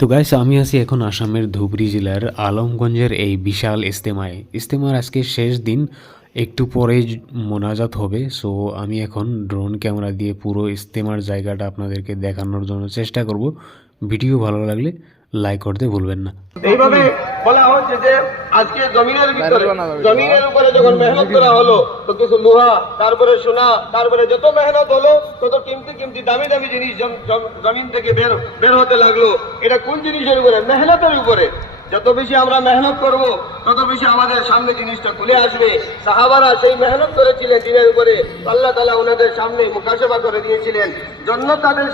তো গাইস আমি আছি এখন আসামের ধুবড়ী জেলার আলমগঞ্জের এই বিশাল ইজতেমায়। ইজতেমার আজকে শেষ দিন, একটু পরেই মোনাজাত হবে। সো আমি এখন ড্রোন ক্যামেরা দিয়ে পুরো ইজতেমার জায়গাটা আপনাদেরকে দেখানোর জন্য চেষ্টা করব। ভিডিও ভালো লাগলে লাইক করতে ভুলবেন না। এইভাবে বলা হচ্ছে যে আজকে জমিনের উপরে যখন মেহনত করা হলো, তো কিছু লোহা, তারপরে সোনা, তারপরে যত মেহনত হলো তত কিমতি দামি দামি জিনিস জমিন থেকে বের হতে লাগলো। এটা কোন জিনিসের উপরে? মেহনতের উপরে। যত বেশি আমরা মেহনত করব তত বেশি আমাদের সামনে জিনিসটা খুলে আসবে। সাহাবারা সেই মেহনত করেছিলেন দিনের উপরে, আল্লাহ তাআলা ওনাদের সামনে মুকাশফা করে দিয়েছিলেন। জান্নাত তাদের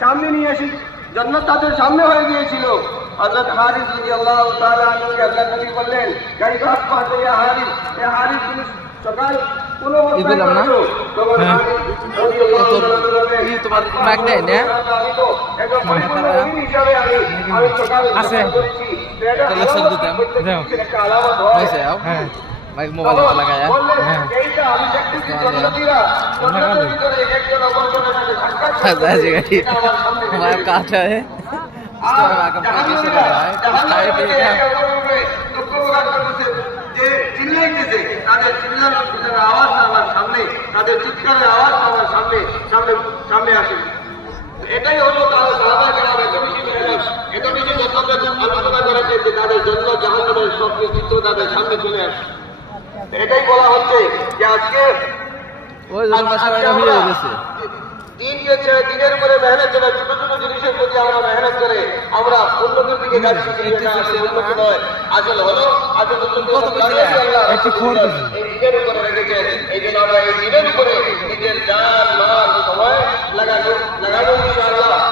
সামনে নিয়ে এসে জান্নাত তাদের সামনে হয়ে গিয়েছিল। হযরত হারিস রাদিয়াল্লাহু তাআলা আনহুকে আল্লাহ নবী বললেন, কাইফা আসবাহতা ইয়া হারিস, হে হারিস তুমি সকাল কোন অবস্থায় করছো? তখন হারিস রাদিয়াল্লাহু তাআলা বললেন, তোমার মাইক নেই না? আমি তো একজন পরিপূর্ণ মুমিন হিসেবে আমি সকাল করেছি। তাহলে সব দিতাম যাও একটা আলামত হয়েছে। হ্যাঁ মাইক মোবাইল লাগায়া। হ্যাঁ এইটা আমি দেখতেছি জান্নাতীরা জান্নাতের ভিতরে একজন অপরজনের সাথে সাক্ষাৎ করছে। हमारा काट है इसको आगे आगे से रहा है टाइप है क्या যে চিল্লাইতেছে, তাদের চিল্লানোর আওয়াজ আমার সামনে, তাদের চিৎকারের আওয়াজ আমার সামনে আসে। এটাই হলো তারা সাহাবা কেরাম এত বেশি আলোচনা করেছে যে তাদের জন্য জাহান্নামের স্বপ্ন চিত্র তাদের সামনে চলে আসে। এটাই বলা হচ্ছে যে আজকে ওই জন্য সবাই হয়ে গেছে দিনের উপরে মেহনত করে, ছোট ছোট জিনিসের প্রতি আমরা মেহনত করে আমরা উন্নতির দিকে যাচ্ছি। উন্নতি নয়, আসল হলো এই দিনের উপরে রেখেছেন। এই জন্য আমরা এই দিনের উপরে নিজের জান মাল সময় লাগানো ইনশাআল্লাহ।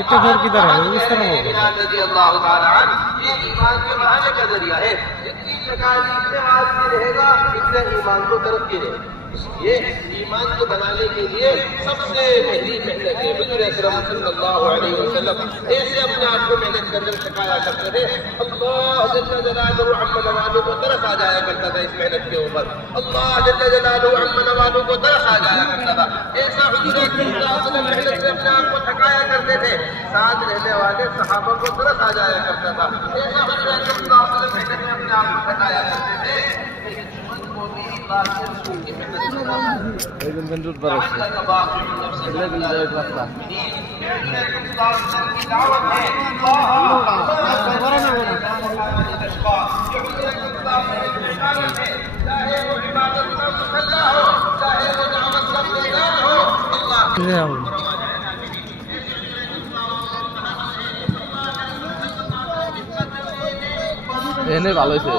इतफार की तरह है इस तरह होगा। ये ईमान के बढ़ाने का जरिया है। जितनी तकालीफ में आदमी रहेगा इतने ईमान को तरक्की रहेगी। इसलिए ईमान को बनाने के लिए सबसे पहली मेहनत है। हुजूर अकरम सल्लल्लाहु अलैहि वसल्लम ऐसे अपने आप को मेहनत करके सिखाया करते थे। अल्लाह जल्ल जलालुहु अम्मा नवालुहु को तरस आ जाया करता था इस मेहनत के ऊपर। अल्लाह जल्ल जलालुहु अम्मा नवालुहु को तरस आ जाया करता था। ऐसा हुजूर अकरम सल्लल्लाहु अलैहि वसल्लम मेहनत से अपने आप को थकाया करते थे, साथ रहने वाले सहाबा को तरस आ जाया करता था। ऐसा हुजूर अकरम सल्लल्लाहु अलैहि वसल्लम मेहनत में अपने आप को थकाया करते थे। একজন বেন্টুর পর আছে এগুলো গুলো যায় রাস্তা এনে ভালো হয়েছে,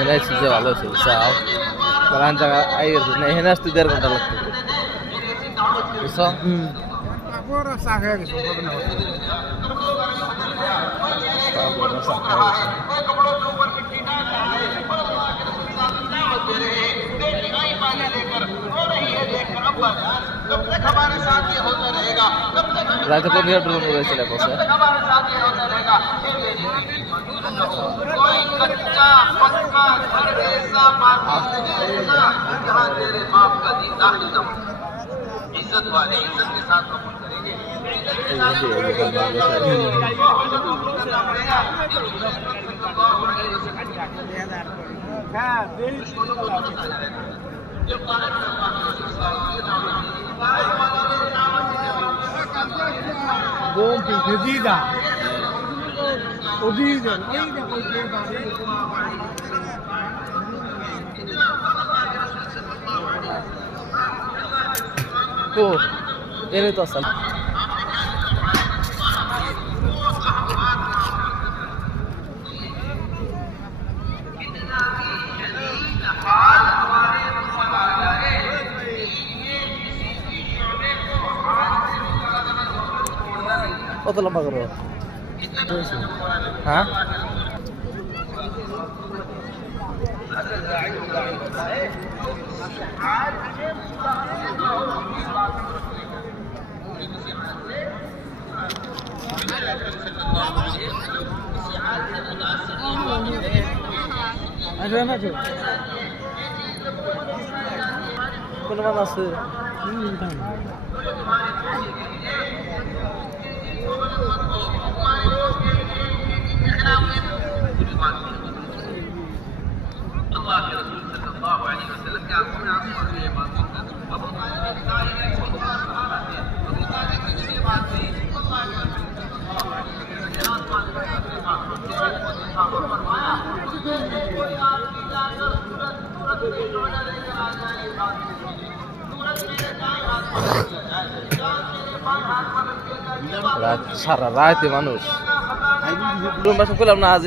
এনে চিজে ভালো হয়েছে। চাও কারণ জায়গা আই গেছে না, এখানে আসতে 1.5 ঘন্টা লাগতো বুঝছো। রাতে কোন দিকে ড্রোন উড়াইছিল বসে कोई कच्चा पक्का घर ऐसा बाकी नहीं रहेगा जहाँ तेरे बाप का दीन दाखिल न हो। इज्जत वाले इज्जत के साथ कबूल करेंगे। তো এর তো আসল কত লম্বা করো হ্যাঁ কোনো মান আছে সারা রাতে মানুষ করলাম না আজ